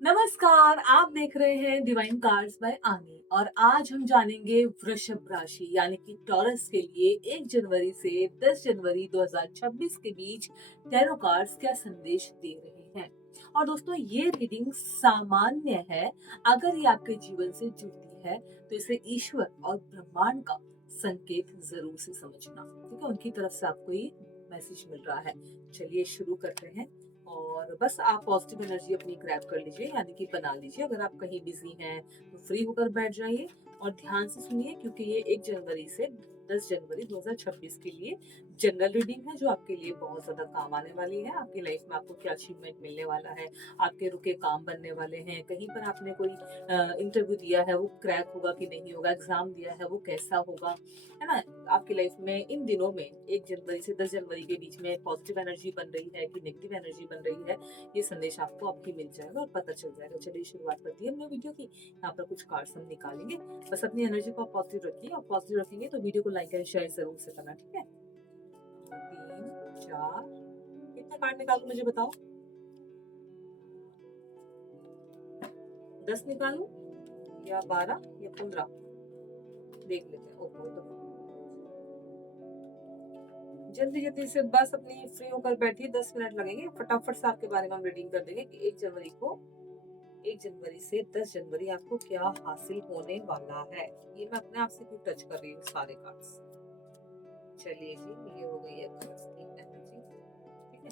नमस्कार, आप देख रहे हैं डिवाइन कार्ड्स बाय आनी और आज हम जानेंगे वृषभ राशि यानी कि टॉरस के लिए 1 जनवरी से 10 जनवरी 2026 के बीच टैरो कार्ड्स क्या संदेश दे रहे हैं। और दोस्तों ये रीडिंग सामान्य है, अगर ये आपके जीवन से जुड़ती है तो इसे ईश्वर और ब्रह्मांड का संकेत जरूर से समझना, ठीक है। उनकी तरफ से आपको ये मैसेज मिल रहा है। चलिए शुरू करते हैं। और बस आप पॉजिटिव एनर्जी अपनी ग्रैब कर लीजिए यानी कि बना लीजिए। अगर आप कहीं बिजी हैं तो फ्री होकर बैठ जाइए और ध्यान से सुनिए, क्योंकि ये 1 जनवरी से 10 जनवरी 2026 के लिए जनरल रीडिंग है जो आपके लिए बहुत ज्यादा काम आने वाली है। आपकी लाइफ में आपको क्या अचीवमेंट मिलने वाला है, आपके रुके काम बनने वाले हैं, कहीं पर आपने कोई इंटरव्यू दिया है वो क्रैक होगा कि नहीं होगा, एग्जाम दिया है वो कैसा होगा, है ना। आपकी लाइफ में इन दिनों में 1 जनवरी से 10 जनवरी के बीच में पॉजिटिव एनर्जी बन रही है कि नेगेटिव एनर्जी बन रही है, ये संदेश आपको अब ही मिल जाएगा और पता चल जाएगा। चलिए शुरुआत करती है हमने वीडियो की। यहाँ पर कुछ कार्ड्स हम निकालेंगे। बस अपनी एनर्जी को आप पॉजिटिव रखिए और पॉजिटिव रखेंगे तो वीडियो को लाइक एंड शेयर जरूर से करना, ठीक है। 3 4 कितने कार्ड निकालू मुझे बताओ। 10 निकालू या 12 या 15, देख लेते हैं। ओके तो जल्दी जल्दी से बस अपनी फ्री होकर बैठिए, 10 मिनट लगेंगे, फटाफट से आपके बारे में हम रीडिंग कर देंगे कि 1 जनवरी से 10 जनवरी आपको क्या हासिल होने वाला है। ये मैं अपने आप से क्यों टच कर रही हूँ सारे कार्ड्स। चलिए जी, ये हो गई है कार्ड्स की एनर्जी, ठीक है।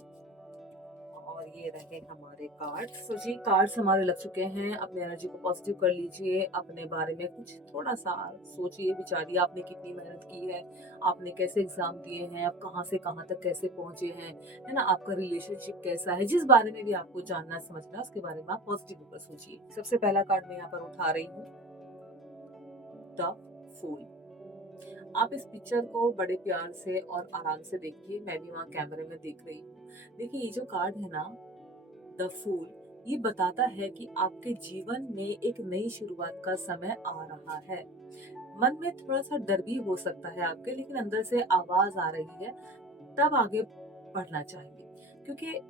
और ये रहे हमारे कार्ड्स। तो जी कार्ड्स हमारे लग चुके हैं। अपने एनर्जी को पॉजिटिव कर लीजिए, अपने बारे में कुछ थोड़ा सा सोचिए विचारिए, आपने कितनी मेहनत की है, आपने कैसे एग्जाम दिए हैं, आप कहाँ से कहाँ तक कैसे पहुंचे हैं, है ना। आपका रिलेशनशिप कैसा है, जिस बारे में भी आपको जानना समझना उसके बारे में आप पॉजिटिव होकर सोचिए। सबसे पहला कार्ड मैं यहाँ पर उठा रही हूँ, द फूल। आप इस पिक्चर को बड़े प्यार से और आराम से देखिए, मैं भी वहाँ कैमरे में देख रही हूँ। देखिए ये जो कार्ड है ना, द फूल, ये बताता है कि आपके जीवन में एक नई शुरुआत का समय आ रहा है। मन में थोड़ा सा डर भी हो सकता है आपके, लेकिन अंदर से आवाज आ रही है तब आगे बढ़ना चाहिए। क्योंकि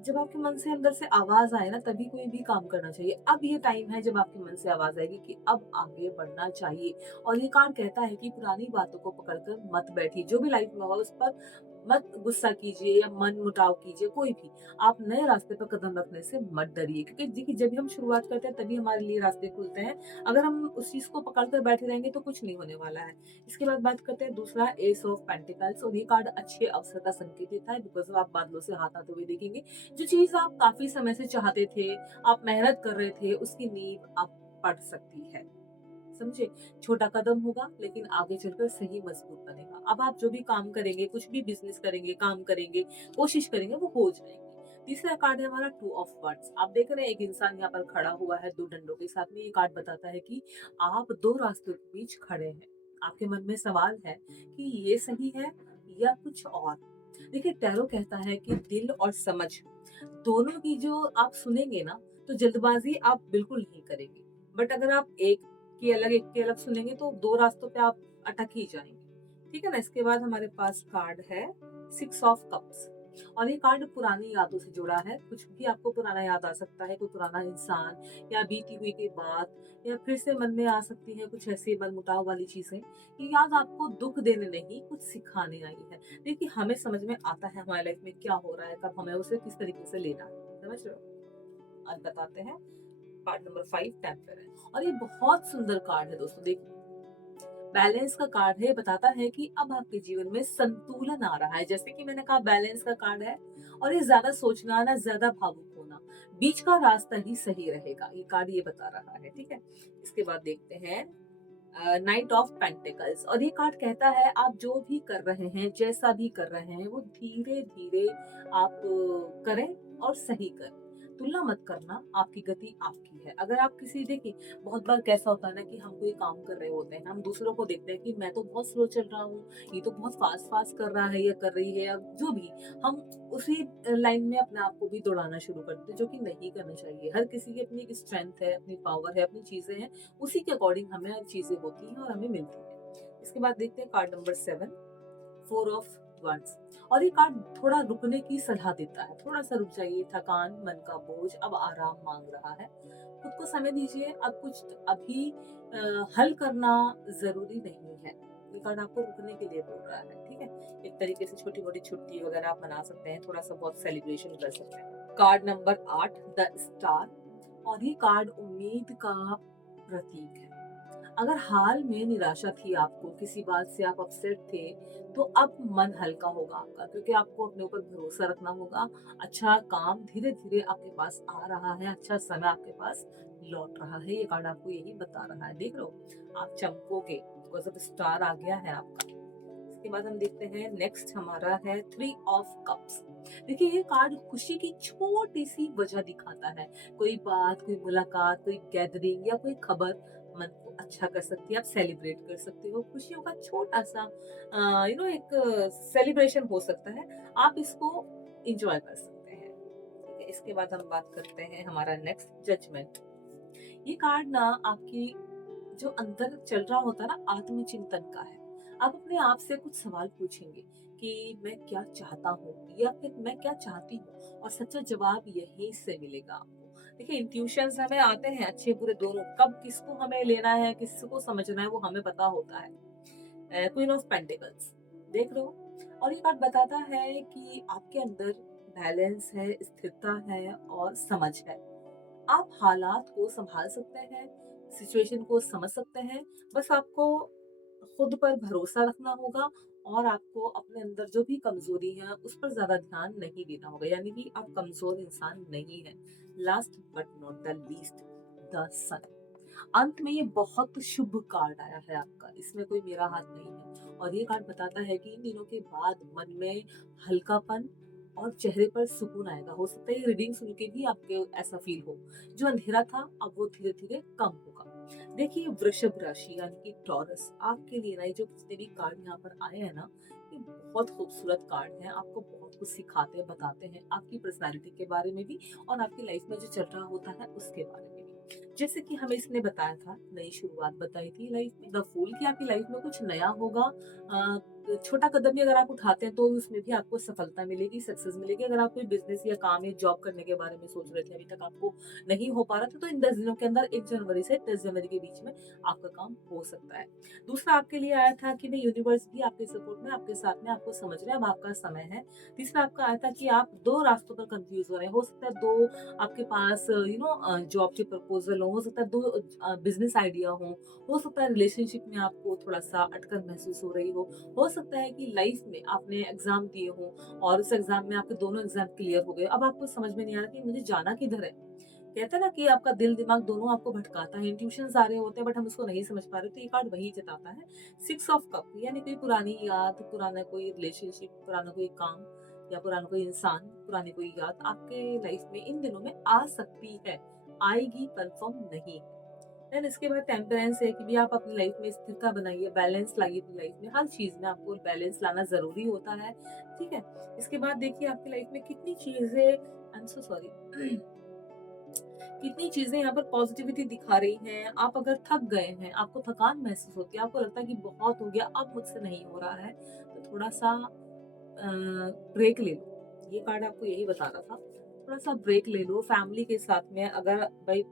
जब आपके मन से अंदर से आवाज आए ना, तभी कोई भी काम करना चाहिए। अब ये टाइम है जब आपके मन से आवाज आएगी कि अब आगे बढ़ना चाहिए। और ये कार्ड कहता है कि पुरानी बातों को पकड़कर मत बैठिए, जो भी लाइफ में हो उस पर मत गुस्सा कीजिए या मन मुटाव कीजिए, कोई भी। आप नए रास्ते पर कदम रखने से मत डरिए, क्योंकि देखिए जब भी हम शुरुआत करते हैं तभी हमारे लिए रास्ते खुलते हैं। अगर हम उस चीज को पकड़कर बैठे रहेंगे तो कुछ नहीं होने वाला है। इसके बाद बात करते हैं दूसरा, एस ऑफ पेंटिकल्स। और ये कार्ड अच्छे अवसर का संकेत देता है, बिकॉज आप बादलों से हाथ आते हुए देखेंगे। जो चीज आप काफी समय से चाहते थे, आप मेहनत कर रहे थे, उसकी नींव आप पड़ सकती है। समझे। छोटा कदम होगा लेकिन आगे चलकर सही मजबूत बनेगा। अब आप जो भी काम करेंगे, कुछ भी बिजनेस करेंगे, काम करेंगे, कोशिश करेंगे, वो हो जाएंगे। तीसरा कार्ड है हमारा टू ऑफ वर्ड्स। आप देख रहे हैं एक इंसान यहाँ पर खड़ा हुआ है 2 डंडों के साथ में। ये कार्ड बताता है कि आप 2 रास्तों के बीच खड़े हैं। आपके मन में सवाल है कि ये सही है या कुछ और। देखिए टैरो कहता है कि दिल और समझ दोनों की जो आप सुनेंगे ना, तो जल्दबाजी आप बिल्कुल नहीं करेंगे। बट अगर आप एक के अलग सुनेंगे तो 2 रास्तों पे आप अटक ही जाएंगे, ठीक है ना। इसके बाद हमारे पास कार्ड है 6 ऑफ कप्स। और ये कार्ड पुरानी यादों से जुड़ा है। कुछ भी आपको पुराना याद आ सकता है, कोई पुराना इंसान या बीती हुई कोई बात, या फिर से मन में आ सकती है कुछ ऐसी मनमुटाव वाली चीजें। ये याद आपको दुख देने नहीं, कुछ सिखाने आई है। देखिए हमें समझ में आता है हमारी लाइफ में क्या हो रहा है, कब हमें उसे किस तरीके से लेना है, समझ रहे हो। आज बताते हैं कार्ड नंबर 5, टेम्पर है। और ये बहुत सुंदर कार्ड है दोस्तों। देखिए बैलेंस का कार्ड है, बताता है कि अब आपके जीवन में संतुलन आ रहा है। जैसे कि मैंने कहा बैलेंस का कार्ड है, और ये ज्यादा सोचना ना ज्यादा भावुक होना, बीच का रास्ता ही सही रहेगा, ये कार्ड ये बता रहा है, ठीक है। इसके बाद देखते हैं नाइट ऑफ पेंटिकल्स। और ये कार्ड कहता है आप जो भी कर रहे हैं, जैसा भी कर रहे हैं, वो धीरे धीरे आप करें और सही करें। तुलना मत करना, आपकी गति आपकी है। अगर आप किसी देखिए बहुत बार कैसा होता है ना कि हम कोई काम कर रहे होते हैं, हम दूसरों को देखते हैं कि मैं तो बहुत स्लो चल रहा हूँ, ये तो बहुत फास्ट फास्ट कर रहा है या कर रही है, या जो भी, हम उसी लाइन में अपने आप को भी दौड़ाना शुरू करते हैं, जो कि नहीं करना चाहिए। हर किसी की अपनी एक स्ट्रेंथ है, अपनी पावर है, अपनी चीजें हैं, उसी के अकॉर्डिंग हमें चीजें होती हैं और हमें मिलती हैं। इसके बाद देखते हैं कार्ड नंबर 7, 4 ऑफ वंस। और ये कार्ड थोड़ा रुकने की सलाह देता है, थोड़ा सा रुक जाइए, थकान, मन का बोझ अब आराम मांग रहा है, खुद को समय दीजिए, अब कुछ अभी हल करना जरूरी नहीं है। ये कार्ड आपको रुकने के लिए बोल रहा है, ठीक है। एक तरीके से छोटी मोटी छुट्टी वगैरह आप मना सकते हैं, थोड़ा सा बहुत सेलिब्रेशन कर सकते हैं। Card number 8, the star. और ये कार्ड उम्मीद का प्रतीक है। अगर हाल में निराशा थी आपको, किसी बात से आप अपसेट थे, तो अब मन हल्का होगा आपका, क्योंकि आपको अपने ऊपर भरोसा रखना होगा। अच्छा काम धीरे धीरे आपके पास आ रहा है, अच्छा समय आपके पास लौट रहा है। ये कार्ड आपको यही बता रहा है, देख लो आप चमकोगे, बिकॉज ऑफ स्टार आ गया है आपका। इसके बाद हम देखते हैं नेक्स्ट हमारा है 3 ऑफ कप्स। देखिए ये कार्ड खुशी की छोटी सी वजह दिखाता है। कोई बात, कोई मुलाकात, कोई गैदरिंग या कोई खबर मन को अच्छा कर सकती है, आप सेलिब्रेट कर सकते हो। खुशियों का छोटा सा एक सेलिब्रेशन हो सकता है, आप इसको इंजॉय कर सकते हैं, ठीक है। इसके बाद हम बात करते हैं हमारा नेक्स्ट जजमेंट। ये कार्ड ना आपकी जो अंदर चल रहा होता है ना, आत्मचिंतन का है। आप अपने आप से कुछ सवाल पूछेंगे कि मैं क्या चाहता हूँ या फिर मैं क्या चाहती हूँ, और सच्चा जवाब यहीं से मिलेगा आपको। देखिए इंट्यूशंस हमें आते हैं अच्छे बुरे दोनों, कब किसको हमें लेना है, किसको समझना है, वो हमें पता होता है। क्वीन ऑफ पेंटिकल्स देख लो। और ये कार्ड बताता है कि आपके अंदर बैलेंस है, स्थिरता है और समझ है। आप हालात को संभाल सकते हैं, सिचुएशन को समझ सकते हैं। बस आपको खुद पर भरोसा रखना होगा, और आपको अपने अंदर जो भी कमजोरी है उस पर ज्यादा ध्यान नहीं देना होगा, यानी कि आप कमजोर इंसान नहीं है। Last but not the least, the son. अंत में ये बहुत शुभ कार्ड आया है आपका, इसमें कोई मेरा हाथ नहीं है। और ये कार्ड बताता है कि इन दिनों के बाद मन में हल्कापन और चेहरे पर सुकून आएगा। हो सकता है ये रीडिंग सुन के भी आपके ऐसा फील हो, जो अंधेरा था अब वो धीरे धीरे कम होगा। देखिए वृषभ राशि यानी कि टॉरस, आपके लिए ना ये जो जितने भी कार्ड यहाँ पर आए हैं ना, ये बहुत खूबसूरत कार्ड हैं, आपको बहुत कुछ सिखाते हैं, बताते हैं आपकी पर्सनालिटी के बारे में भी, और आपकी लाइफ में जो चल रहा होता है उसके बारे में भी। जैसे कि हमें इसने बताया था, नई शुरुआत बताई थी लाइफ में, द फूल, की आपकी लाइफ में कुछ नया होगा। छोटा कदम भी अगर आप उठाते हैं तो उसमें भी आपको सफलता मिलेगी, सक्सेस मिलेगी। अगर आप कोई बिजनेस या काम या जॉब करने के बारे में सोच रहे थे, अभी तक आपको नहीं हो पा रहा था, तो इन 10 दिनों के अंदर 1 जनवरी से 10 जनवरी के बीच में आपका काम हो सकता है। दूसरा आपके लिए आया था कि नहीं, यूनिवर्स भी आपके सपोर्ट में, आपके साथ में, आपको समझ रहे हैं, अब आपका समय है। तीसरा आपका आया था कि आप 2 रास्तों पर कंफ्यूज हो रहे हैं, हो सकता है 2 आपके पास जॉब के प्रपोजल हो सकता है 2 बिजनेस आइडिया हो सकता है रिलेशनशिप में आपको थोड़ा सा अटकन महसूस हो रही हो सकता है कि लाइफ में आपने एग्जाम दिए हो और उस एग्जाम में आपके दोनों एग्जाम क्लियर हो गए, अब आपको समझ में नहीं आ रहा कि मुझे जाना किधर है। कहते हैं ना कि आपका दिल दिमाग दोनों आपको भटकाता है, इंट्यूशंस आ रहे होते हैं बट हम उसको नहीं समझ पा रहे, तो ये कार्ड वही जताता है। 6 ऑफ कप यानी कोई पुरानी याद, पुराना कोई रिलेशनशिप, पुराना कोई काम या पुराना कोई इंसान, पुरानी कोई याद आपके लाइफ में इन दिनों में आ सकती है, आएगी, कंफर्म नहीं है। देन इसके बाद टेम्परेंस है कि भी आप अपनी लाइफ में स्थिरता बनाइए, बैलेंस लाइए अपनी लाइफ में, हर चीज में आपको बैलेंस लाना जरूरी होता है, ठीक है। इसके बाद देखिए आपकी लाइफ में कितनी चीजें, आई एम सो सॉरी कितनी चीजें यहाँ पर पॉजिटिविटी दिखा रही हैं। आप अगर थक गए हैं, आपको थकान महसूस होती है, आपको लगता है कि बहुत हो गया, अब मुझसे नहीं हो रहा है, तो थोड़ा सा ब्रेक ले लो। ये कार्ड आपको यही बता रहा था, थोड़ा सा ब्रेक ले लो फैमिली के साथ में। अगर भाई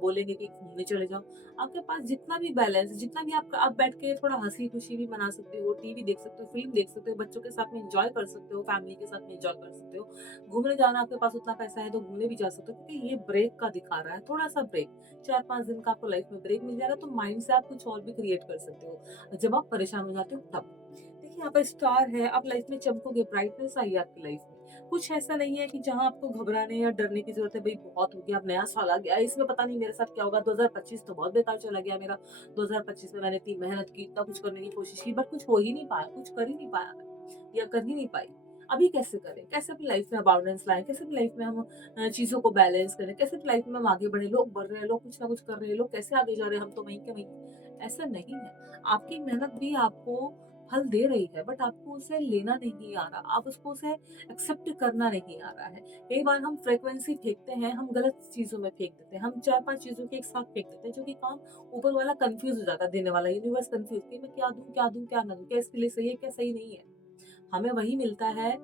बोलेंगे कि घूमने चले जाओ, आपके पास जितना भी बैलेंस, जितना भी आप बैठ के थोड़ा हंसी खुशी भी मना सकते हो, टीवी देख सकते हो, फिल्म देख सकते हो, बच्चों के साथ में एंजॉय कर सकते हो, फैमिली के साथ में एंजॉय कर सकते हो। घूमने जाना आपके पास उतना पैसा है तो घूमने भी जा सकते हो, क्योंकि ये ब्रेक का दिखा रहा है, थोड़ा सा ब्रेक। 4-5 दिन का आपको लाइफ में ब्रेक मिल जाएगा, तो माइंड से आप कुछ और भी क्रिएट कर सकते हो जब आप परेशान हो जाते हो तब। देखिए यहाँ पर स्टार है, आप लाइफ में चमकोगे, ब्राइटनेस आई है आपकी लाइफ में। कुछ ऐसा नहीं है कि जहाँ आपको घबराने या डरने की जरूरत है, भाई बहुत हो गया, अब नया साल आ गया, इसमें पता नहीं मेरे साथ क्या होगा, 2025 तो बहुत बेकार चला गया मेरा। 2025 में मैंने इतनी मेहनत की, इतना कुछ करने की कोशिश की, बट कुछ हो ही नहीं पाया, कुछ कर ही नहीं पाया मैं, या कर ही नहीं पाई। अभी कैसे करें, कैसे अपनी लाइफ में अबाउंडेंस लाएं, कैसे अपनी लाइफ में हम चीजों को बैलेंस करें, कैसे अपनी लाइफ में हम आगे बढ़े, लोग बढ़ रहे हैं, लोग कुछ ना कुछ कर रहे हैं, लोग कैसे आगे जा रहे हैं, हम तो वहीं के वहीं। ऐसा नहीं है, आपकी मेहनत भी आपको फल दे रही है, बट आपको उसे लेना नहीं आ रहा, आप उसको उसे एक्सेप्ट करना नहीं आ रहा है। कई बार हम फ्रीक्वेंसी फेंकते हैं, हम गलत चीजों में फेंक देते हैं, हम 4-5 चीजों के एक साथ फेंक देते हैं, जो कि काम ऊपर वाला कंफ्यूज हो जाता है, देने वाला यूनिवर्स कंफ्यूज कि मैं क्या दूं क्या दूं क्या ना दूं, क्या इसके लिए सही है क्या सही नहीं है। हमें वही मिलता है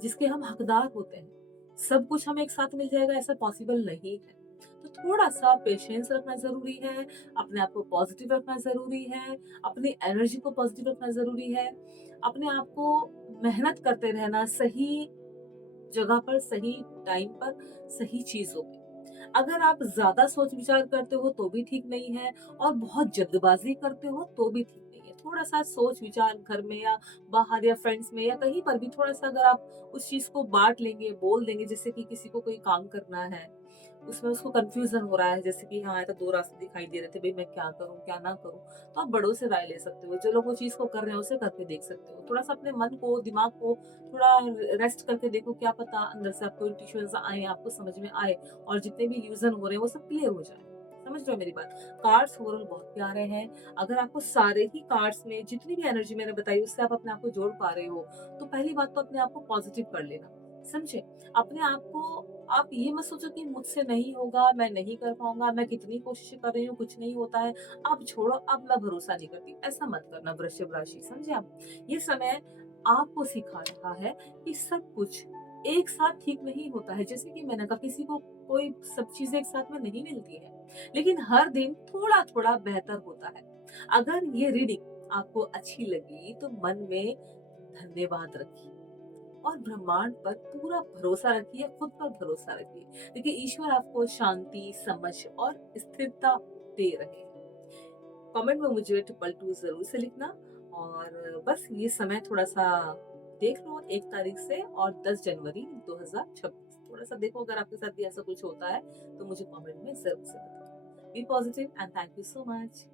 जिसके हम हकदार होते हैं। सब कुछ हमें एक साथ मिल जाएगा ऐसा पॉसिबल नहीं है। तो थोड़ा-सा पेशेंस रखना ज़रूरी है, अपने आप को पॉज़िटिव रखना ज़रूरी है, अपनी एनर्जी को पॉज़िटिव रखना ज़रूरी है, अपने आप को मेहनत करते रहना सही जगह पर, सही टाइम पर, सही चीज़ों पे। अगर आप ज़्यादा सोच-विचार करते हो तो भी ठीक नहीं है और बहुत जल्दबाज़ी करते हो तो भी ठीक नहीं है। थोड़ा-सा सोच-विचार घर में या बाहर या फ्रेंड्स में या कहीं पर भी थोड़ा-सा अगर आप उस चीज़ को बाँट लेंगे, बोल देंगे जैसे कि किसी को कोई काम करना है, उसमें उसको कन्फ्यूज़न हो रहा है जैसे कि हाँ, ये तो 2 रास्ते दिखाई दे रहे थे, भई मैं क्या करूँ, क्या ना करूँ? तो आप बड़ों से राय ले सकते हो। जो लोग वो चीज़ को कर रहे हैं, उसे करके देख सकते हो। थोड़ा-सा अपने मन को, दिमाग को थोड़ा रेस्ट करके देखो, क्या पता अंदर से आपको इंट्यूशंस आएँ, आपको समझ में आए और जितने भी इल्यूज़न हो रहे हैं, वो सब क्लियर हो जाए। समझ रहे हो मेरी बात? कार्ड्स ओवरऑल बहुत प्यारे हैं। अगर आपको सारे ही कार्ड्स में जितनी भी एनर्जी मैंने बताई, उससे आप अपने आप को जोड़ पा रहे हो, तो पहली बात तो अपने आप को पॉज़िटिव कर लेना। समझे? अपने आप को आप ये मत सोचो कि मुझसे नहीं होगा, मैं नहीं कर पाऊँगा, मैं कितनी कोशिशें कर रही हूँ, कुछ नहीं होता है, अब छोड़ो, अब मैं भरोसा नहीं करती। ऐसा मत करना वृश्चिक राशि, समझे आप? ये समय आपको सिखा रहा है कि सब कुछ एक साथ ठीक नहीं होता है। जैसे कि मैंने कहा किसी को कोई सब चीज़ें एक साथ में नहीं मिलती है, लेकिन हर दिन थोड़ा-थोड़ा बेहतर होता है। अगर ये रीडिंग आपको अच्छी लगी तो मन में धन्यवाद रखिए और ब्रह्मांड पर पूरा भरोसा रखिए, खुद पर भरोसा रखिए। देखिए ईश्वर आपको शांति, समझ और स्थिरता दे रहे हैं। कमेंट में मुझे 222 ज़रूर से लिखना और बस ये समय थोड़ा-सा देख लो 1 तारीख से और 10 जनवरी 2026 थोड़ा-सा देखो अगर आपके साथ भी ऐसा कुछ होता है, तो मुझे कमेंट में ज़रूर से बताओ। Be positive and thank you so much.